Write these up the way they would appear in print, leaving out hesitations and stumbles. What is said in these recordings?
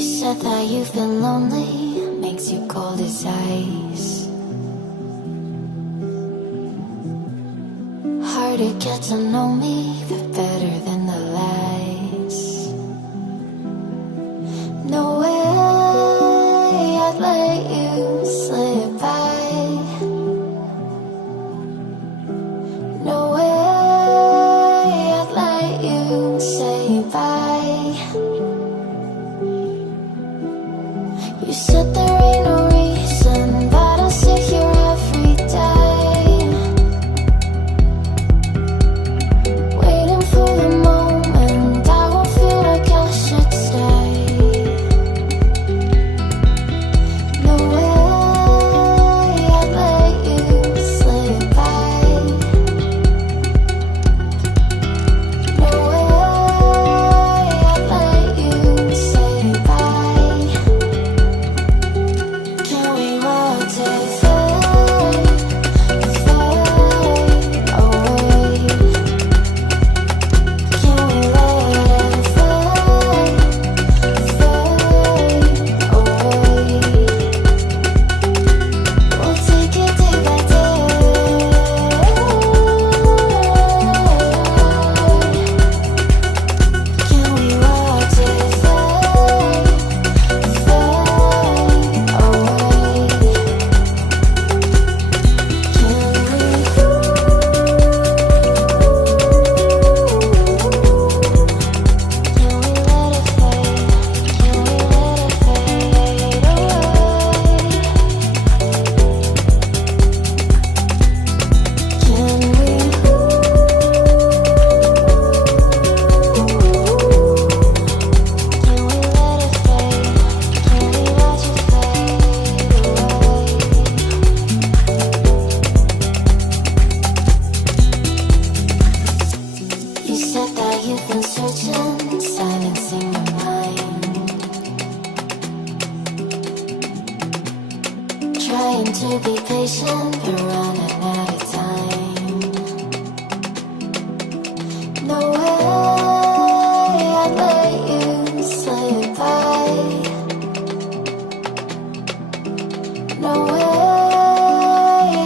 said that you've been lonely, makes you cold as ice. Hard to get to know me, but better than the lies. No way I'd let you slip by. No way I'd let you say bye. You said there ain't no reason, but I'll sit here every day, waiting for the moment I won't feel like I should stay. No way I'd let you slip by. No way I'd let you say bye. Can we watch it fade, fade away? Can we let it fade, fade away? We'll take it day by day. Can we watch it fade, fade away? You said that you've been searching, silencing your mind, trying to be patient, but running out of time. No way I'd let you slip by. No way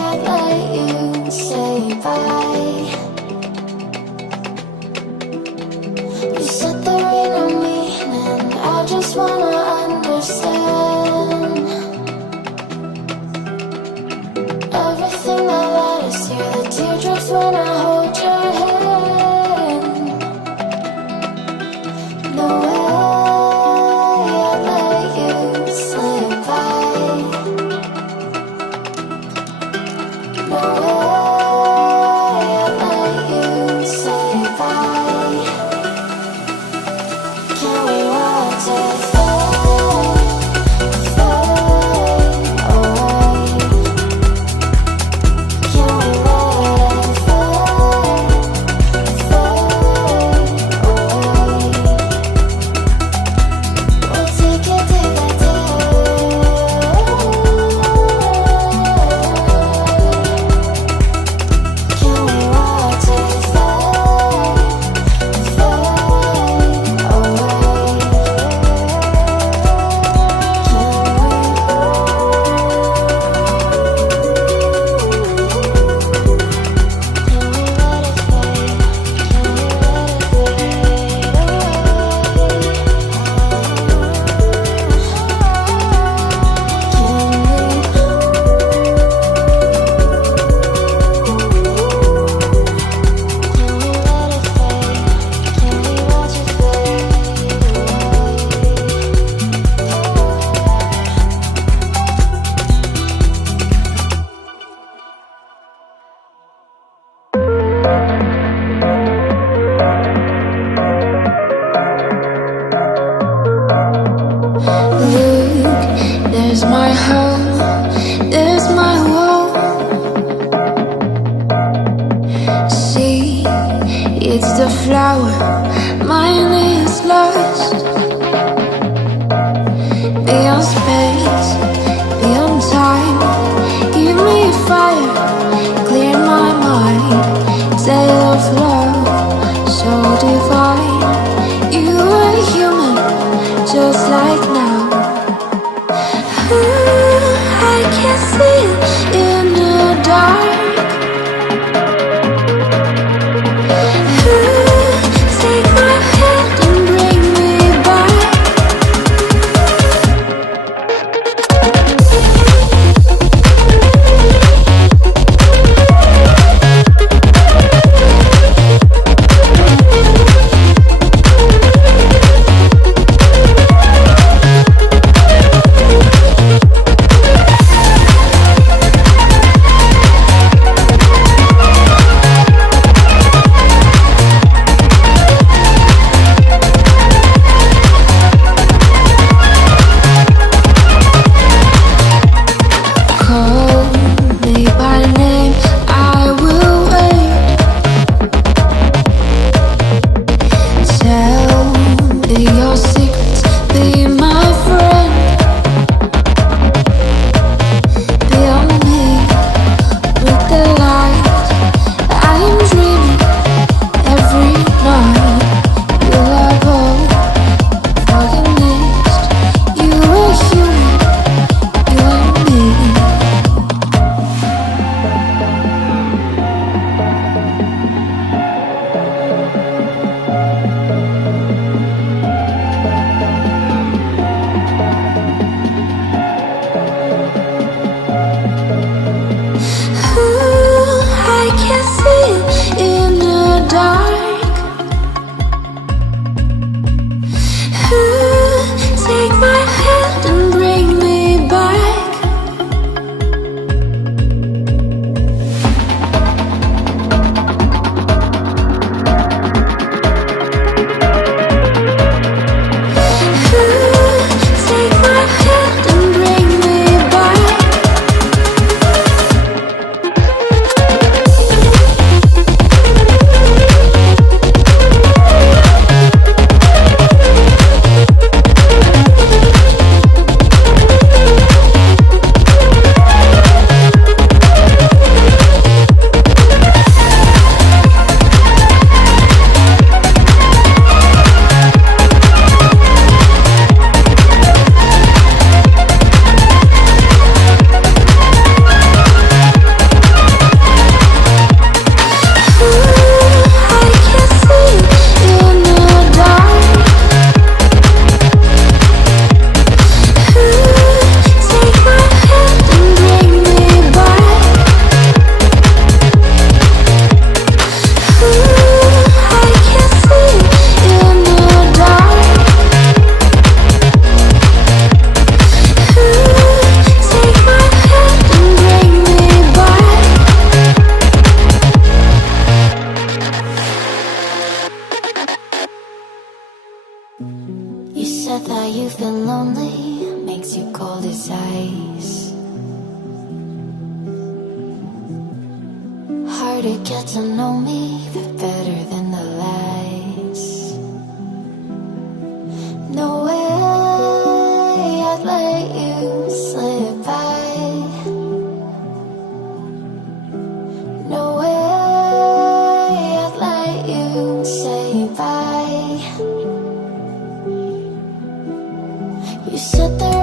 I'd let you say bye. You said there ain't no meaning, I just wanna understand everything that led us here, the teardrops when I hold your hand. No way I'd let you slip by. No way I'd let you say bye. Can we watch it fade, fade away? Can we let it fade, fade away? We'll take it day by day. Can we watch it fade, fade away? Look, there's my home, there's my world. See, it's the flower, mine is lost. Beyond space, beyond time, give me fire, clear my mind. Tale of love, so divine. You are human, just like now. You said that you've been lonely, makes you cold as ice. Hard to get to know me, but better than the lies. No way I'd let you slip by. No way I'd let you say bye. You said that